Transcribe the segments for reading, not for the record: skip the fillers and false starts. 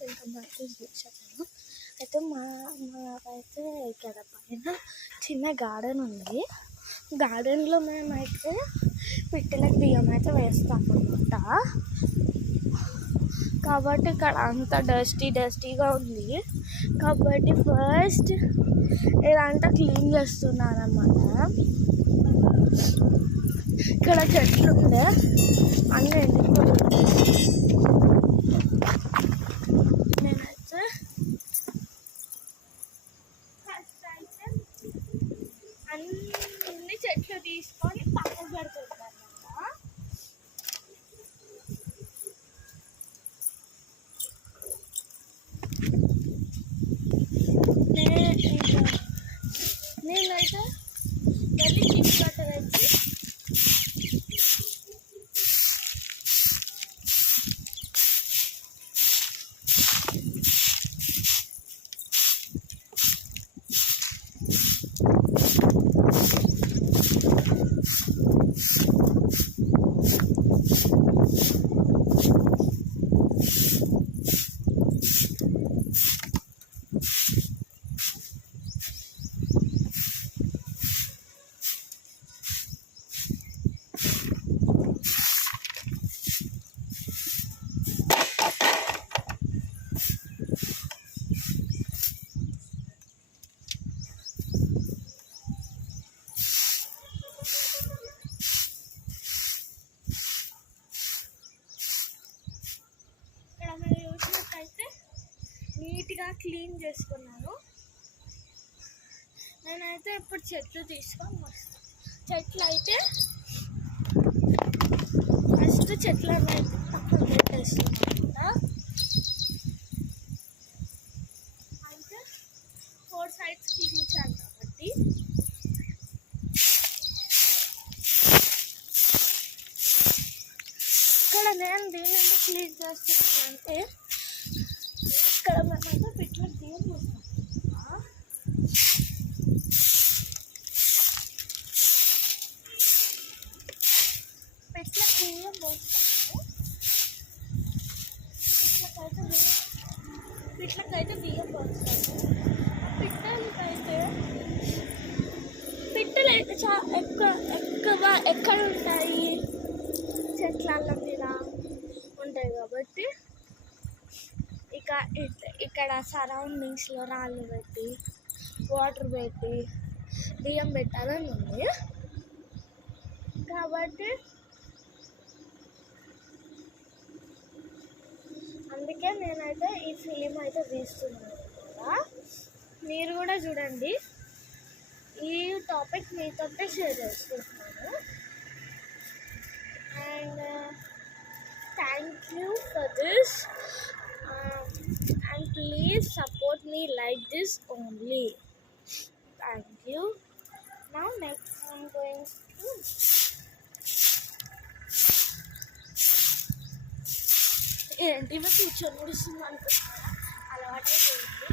Welcome back to channel. అయితే మాకైతే ఇక్కడ పైన చిన్న గార్డెన్ ఉంది. గార్డెన్లో మేమైతే పిట్టలకు బియ్యం అయితే వేస్తామన్నమాట. కాబట్టి ఇక్కడ అంతా డస్టీగా ఉంది. కాబట్టి ఫస్ట్ ఇదంతా క్లీన్ చేస్తున్నారన్నమాట. ఇక్కడ చెట్లు ఉండే అన్నీ ఎండిపోతుంది. నేనైతే ఫస్ట్ అయితే అన్ని చెట్లు తీసుకొని పక్కకు పెడుతుంటాను అన్నమాట. నేనైతే వెళ్ళి చిక్కుబట్ట తెచ్చి నీట్గా క్లీన్ చేసుకున్నాను. నేనైతే ఇప్పుడు చెట్లు తీసుకొని వస్తాను. చెట్లను అయితే పక్కన పెట్టేస్తున్నాను. అయితే 4 sides తీయించాను కాబట్టి ఇక్కడ నేను దీన్ని ఎందుకు క్లీన్ చేస్తున్నాను అంటే ఇక్కడ మేమైతే పిట్లకు బియ్యం పోస్తాం. పిట్లకైతే బియ్యం పోస్తాము. పిట్టలైతే ఎక్కడ ఉంటాయి, చెట్ల మీద ఉంటాయి కాబట్టి ఇక్కడ సరౌండింగ్స్లో రాళ్ళు పెట్టి వాటర్ పెట్టి బియ్యం పెట్టాలని ఉంది. కాబట్టి అందుకే నేనైతే ఈ ఫిలిం అయితే తీస్తున్నాను కదా. మీరు కూడా చూడండి. ఈ టాపిక్ మీతో షేర్ చేసుకుంటున్నాను. And thank you for this. And please support me like this only. Thank you. Now next I'm going to ఏంటి కూర్చొని ముడుస్తుంది అనుకుంటున్నా. అలవాటే చేయండి.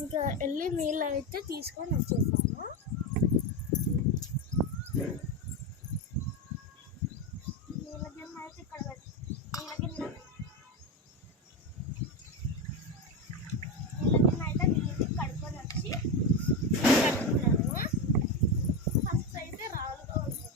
ఇంకా వెళ్ళి నీళ్ళు అయితే తీసుకొని వచ్చేసాను. నీళ్ళగిన్నె అయితే ఇక్కడ నీళ్ళగిన్నె అయితే నీళ్ళు కడుక్కొని వచ్చి కడుక్కున్నాను. ఫస్ట్ అయితే రాళ్ళతో వచ్చాను.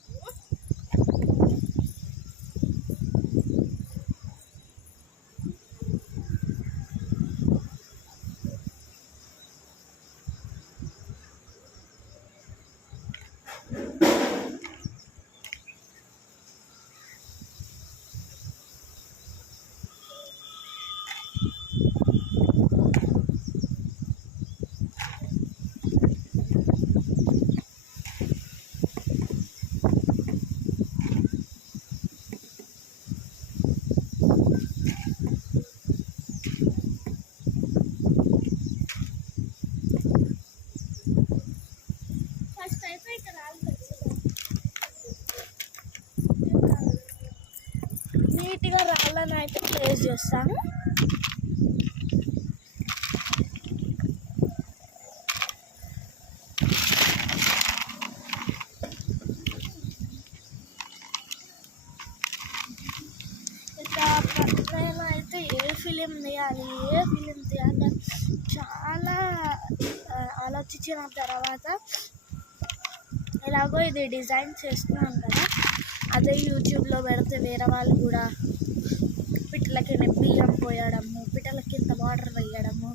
నీట్గా రాళ్ళను అయితే ప్లేస్ చేస్తాను. ఫిలిం తీయాలి, ఏ ఫిలిం తీయాలి చాలా ఆలోచించిన తర్వాత ఎలాగో ఇది డిజైన్ చేస్తున్నాను కదా, అదే యూట్యూబ్లో పెడితే వేరే వాళ్ళు కూడా పిట్టలకి బియ్యం పోయడము, పిట్టల కింద వాటర్ వేయడము,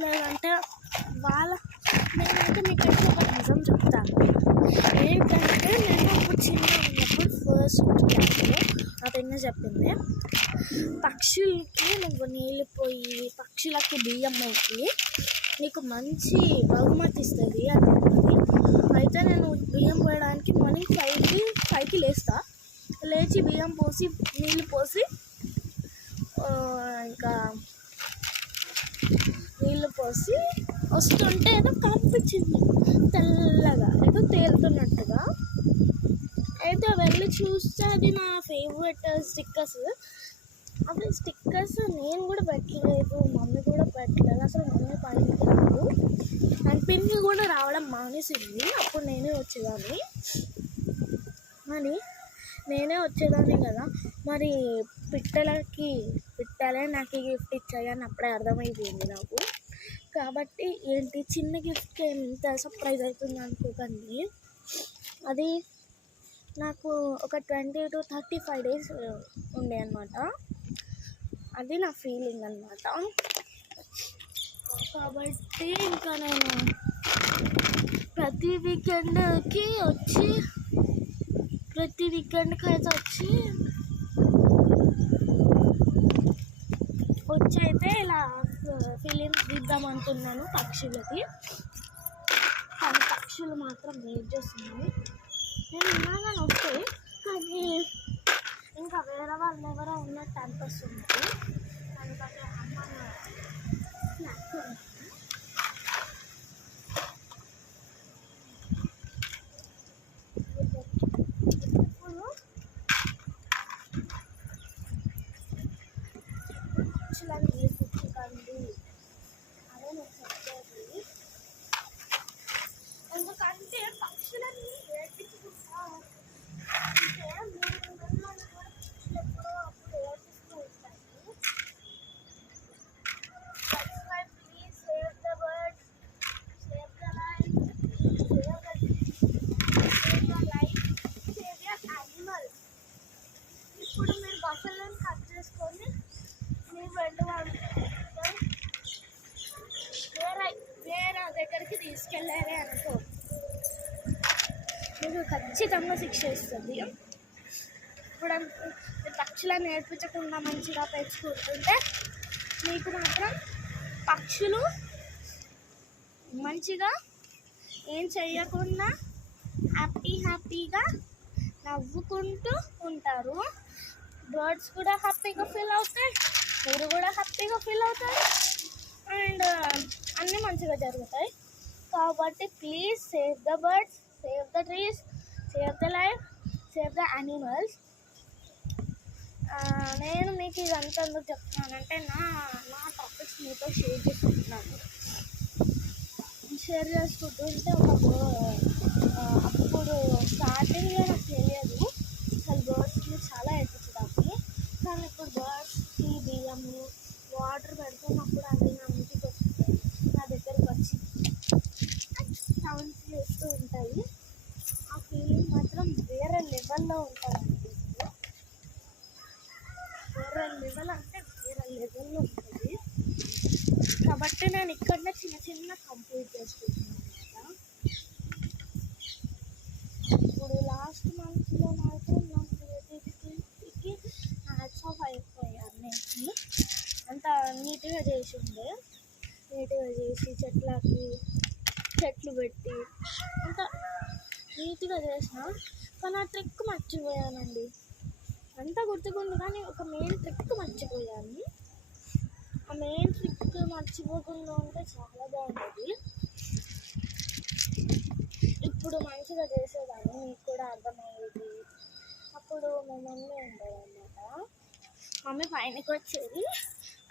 లేదంటే నేనైతే మీకైతే ఒక నిజం చెప్తాను. ఏంటంటే నేను అప్పుడు చిన్నగా ఉన్నప్పుడు ఫస్ట్ క్లాస్లో నా పెన్ను చెప్పింది, పక్షులకి నువ్వు నీళ్ళు పోయి పక్షులకి బియ్యం వేసి నీకు మంచి బహుమతి ఇస్తుంది అని చెప్పింది. అయితే నేను బియ్యం పోయడానికి మార్నింగ్ 5కి లేచి బియ్యం పోసి నీళ్ళు పోసి ఇంకా నీళ్ళు పోసి వస్తుంటే ఏదో కనిపించింది తెల్లగా, ఏదో తేలుతున్నట్టుగా. అయితే వెళ్ళి చూస్తే అది నా ఫేవరెట్ స్టిక్కర్స్. అవి స్టిక్కర్స్ నేను కూడా పెట్టలేదు, మమ్మీ కూడా పెట్టలేదు. అసలు మమ్మీ పనికి రాదు అండ్ పిన్ కూడా రావడం మానేసింది. అప్పుడు నేనే వచ్చేదాన్ని కదా. మరి పిట్టలే నాకు గిఫ్ట్ ఇచ్చాయని అప్పుడే అర్థమైపోయింది నాకు. కాబట్టి ఏంటి చిన్న గిఫ్ట్కి ఎంత సర్ప్రైజ్ అవుతుంది అనుకోకండి. అది నాకు ఒక 20 to 35 days ఉండే అనమాట. అది నా ఫీలింగ్ అనమాట. కాబట్టి ఇంకా నేను ప్రతి వీకెండ్కి అయితే ఇలా ఫిలిమ్స్ తీద్దాం అనుకున్నాను పక్షులకి. కానీ పక్షులు మాత్రం వెయిట్ చేస్తున్నాయి. నేను ఉన్నాగానే వస్తాయి, కానీ ఇంకా వేరే వాళ్ళు ఎవరో ఉన్నట్టు అనిపిస్తుంది. అందుకని అమ్మ స్నాక్స్ పక్షులని నేర్పించకండి అదే నేను చెప్పేది. ఎందుకంటే పక్షులని నేర్పించుకుంటా అంటే మీరు మిమ్మల్ని కూడా పక్షులు ఎప్పుడో అప్పుడు ఏర్పిస్తూ ఉంటాయి. Please save the birds, save the life, save your animals. ఇప్పుడు మీరు బఫెలోని కట్ చేసుకొని మీరు వేరే దగ్గరికి తీసుకెళ్ళాలి అనుకో, మీకు ఖచ్చితంగా శిక్ష ఇస్తుంది. ఇప్పుడు పక్షులను నేర్పించకుండా మంచిగా పెంచుకుంటుంటే మీకు మాత్రం పక్షులు మంచిగా ఏం చెయ్యకుండా హ్యాపీగా నవ్వుకుంటూ ఉంటారు. బర్డ్స్ కూడా హ్యాపీగా ఫీల్ అవుతాయి, మీరు కూడా హ్యాపీగా ఫీల్ అవుతారు, అండ్ అన్నీ మంచిగా జరుగుతాయి. కాబట్టి please save the birds, save the trees, save the life, save the animals. నేను మీకు ఇదంతా ఎందుకు చెప్తున్నానంటే నా టాపిక్స్ మీతో షేర్ చేసుకుంటుంటే అప్పుడు స్టార్టింగ్లో నాకు తెలియదు అసలు బర్డ్స్కి చాలా ఎత్తించడానికి. కానీ ఇప్పుడు బర్డ్స్కి బియ్యము వాటర్ పెడుతున్నప్పుడు అన్నీ నా ఇంటికి వస్తాయి, నా దగ్గరకు వచ్చి సౌండ్స్ చేస్తూ ఉంటాయి. ఆ ఫీలింగ్ మాత్రం వేరే లెవెల్లో ఉంటుంది. వేరే లెవెల్ అంటే వేరే లెవెల్లో ఉంటుంది. కాబట్టి నేను ఇక్కడనే చిన్న కంప్లీట్ చేసుకుంటున్నాను అనమాట. ఇప్పుడు లాస్ట్ మంత్లో మాత్రం నా క్రియేటివిటీకి హ్యాట్స్ ఆఫ్ అయిపోయాయి. అన్నింటినీ అంత నీట్గా చేసి చెట్లు పెట్టి అంత నీట్గా చేసిన. కానీ ఆ ట్రిక్ మర్చిపోయానండి. అంతా గుర్తుకుంది కానీ ఒక మెయిన్ ట్రిక్ మర్చిపోయాను. ఆ మెయిన్ ట్రిక్ మర్చిపోకుండా ఉంటే చాలా బాగుంటుంది. ఇప్పుడు మంచిగా చేసేదాన్ని, మీకు కూడా అర్థమయ్యేది. అప్పుడు మా మమ్మీ ఉండేదన్నమాట. మమ్మీ పైనకి వచ్చేది,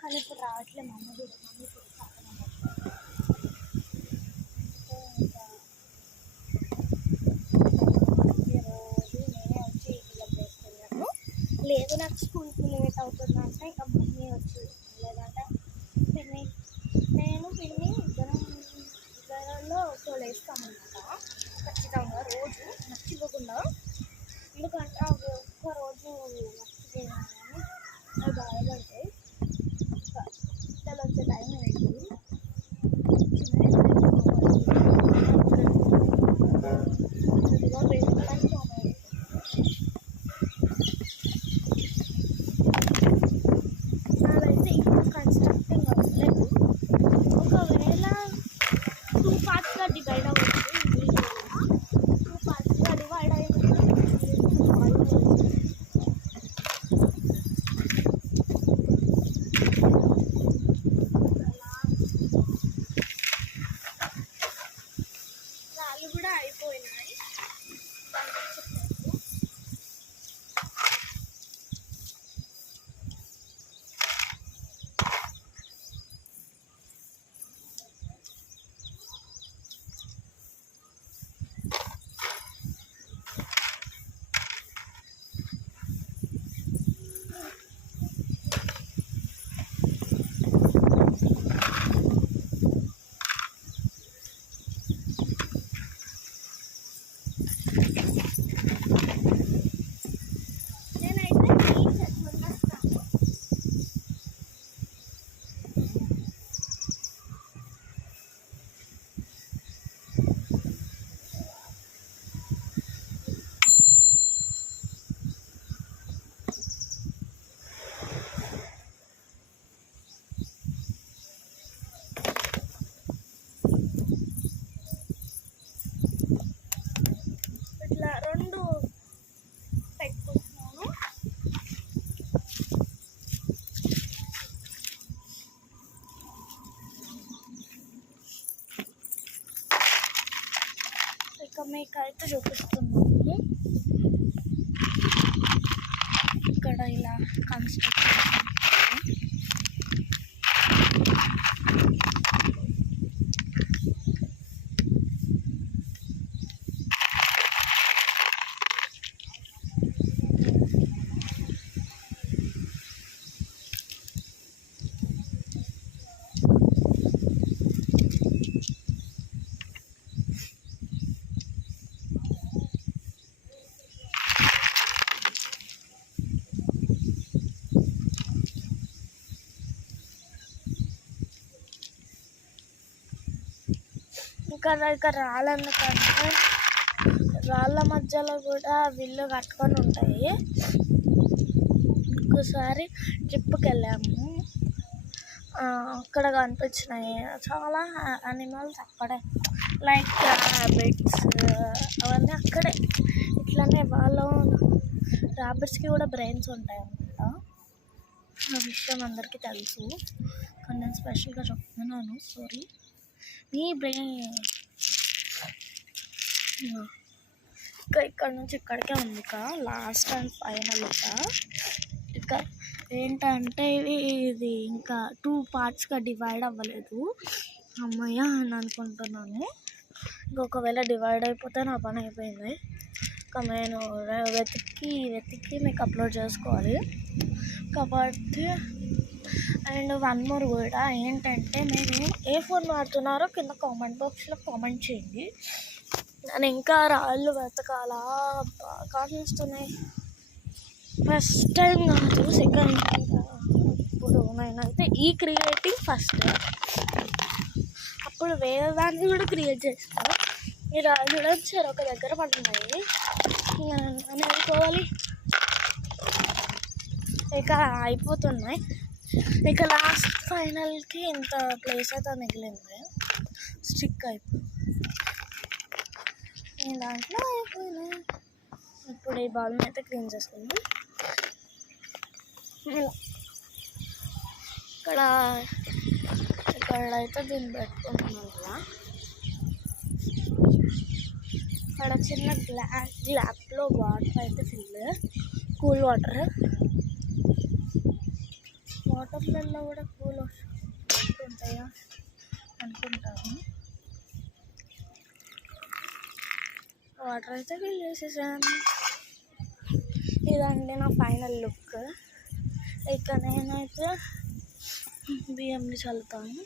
కానీ ఇప్పుడు రావట్లేదు. మమ్మీ కూడా నేనే వచ్చి ఇంట్లో చేసుకున్నాను. లేదు నాకు స్కూల్కి లేట్ అవుతుందంటే ఇక మమ్మీ అనమాట ఖచ్చితంగా రోజు మర్చిపోకుండా. ఎందుకంటే అవి ఒక్కరోజు మర్చిపోయినామని అవి బాధపడతాయి. పిల్లలు వచ్చే టైం అయింది. నాదైతే ఇప్పుడు కన్స్ట్రక్టింగ్ అవ్వలేదు. ఒకవేళ 2 పార్ట్స్గా డివైడ్ అవ్వచ్చు. ఈ వీడియో 2 పార్ట్స్గా డివైడ్ అయినప్పుడు రాళ్ళు కూడా అయిపోయినాయి. నేనైతే ఈ చెట్లు వస్తాను. ఇట్లా 2 పెట్టుకుంటున్నాను. ఇక మీకైతే చూపిస్తున్నాను. ఇక్కడ ఇలా కన్స్ట్రక్ట్ చేస్తున్నాను. ఇంకా రాళ్ళందుకంటే రాళ్ళ మధ్యలో కూడా విల్లు కట్టుకొని ఉంటాయి. ఒకసారి ట్రిప్కి వెళ్ళాము. అక్కడ కనిపించినాయి చాలా యానిమల్స్ అక్కడే, లైక్ ర్యాబిట్స్ అవన్నీ అక్కడే. ఇట్లానే ర్యాబిట్స్కి కూడా బ్రెయిన్స్ ఉంటాయి అన్నమాట. ఆ విషయం అందరికీ తెలుసు, కానీ నేను స్పెషల్గా చెప్తున్నాను. సారీ. మీ బ్రెయిన్ ఇక్కడ నుంచి ఇక్కడికే ఉంది లాస్ట్ అండ్ ఫైనల్. ఇక ఏంటంటే ఇది ఇంకా 2 పార్ట్స్గా డివైడ్ అవ్వలేదు. అమ్మయ్య అని అనుకుంటున్నాను. ఇంకొకవేళ డివైడ్ అయిపోతే నా పని అయిపోయింది. ఇక నేను వెతికి మీకు అప్లోడ్ చేసుకోవాలి కాబట్టి. అండ్ 1 more కూడా ఏంటంటే, మీరు ఏ ఫోన్ వాడుతున్నారో కింద కామెంట్ బాక్స్లో కామెంట్ చేయండి. నేను ఇంకా రాళ్ళు వెతకాలా కానిస్తున్నాయి. ఫస్ట్ టైం కాదు, సెకండ్ టైం. ఇప్పుడు నేనైతే ఈ క్రియేటింగ్ ఫస్ట్. అప్పుడు వేరే దాన్ని కూడా క్రియేట్ చేస్తాను. ఈ రాళ్ళు కూడా వచ్చారు ఒక దగ్గర పడుతున్నాయి. అని అనుకోవాలి. ఇక అయిపోతున్నాయి. ఇక లాస్ట్ ఫైనల్కి ఇంత ప్లేస్ అయితే మిగిలింది. స్టిక్ అయిపోయింది దాంట్లో అయిపోయినాయి. ఇప్పుడు ఈ బాల్ని అయితే క్లీన్ చేసుకుందాం. ఇక్కడైతే దీన్ని పెట్టుకుంటున్నాం కదా. ఇక్కడ చిన్న గ్లాప్లో వాటర్ అయితే కూల్ వాటర్లలో కూడా కూల్ ఉంటాయా అనుకుంటాను. వాటర్ అయితే ఫిల్ చేసేసాను. ఇదండి నా ఫైనల్ లుక్. ఇక నేనైతే బియ్యంని చల్లుతాను.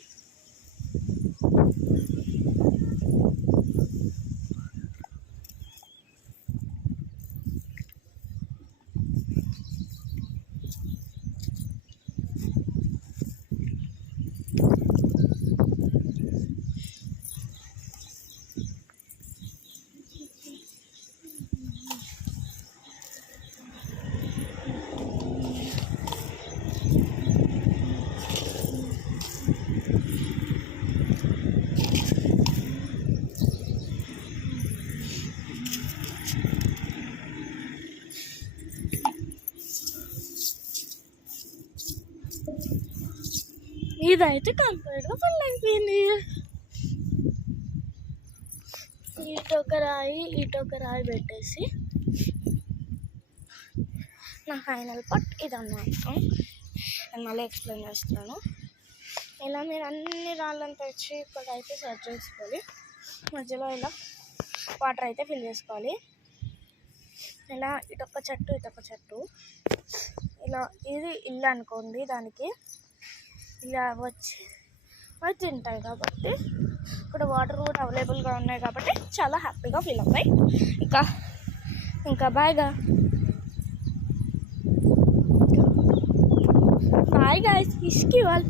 ఇదైతే కంప్లీట్గా ఫుల్ అయిపోయింది. ఇటొక రాయి పెట్టేసి నా ఫైనల్ పార్ట్ ఇదన్నమాట. నేను మళ్ళీ ఎక్స్ప్లెయిన్ చేస్తున్నాను. ఇలా మీరు అన్ని రాళ్ళని తెచ్చి ఇక్కడైతే సెట్ చేసుకోవాలి. మధ్యలో ఇలా వాటర్ అయితే ఫిల్ చేసుకోవాలి. ఇలా ఇటొక చెట్టు ఇలా ఇది ఇల్లు అనుకోండి. దానికి ఇలా వచ్చి ఉంటాయి కాబట్టి ఇక్కడ వాటర్ కూడా అవైలబుల్గా ఉన్నాయి కాబట్టి చాలా హ్యాపీగా ఫీల్ అవుతాయి. ఇంకా బాయ్ గాయ్స్, ఇష్కి వాళ్ళు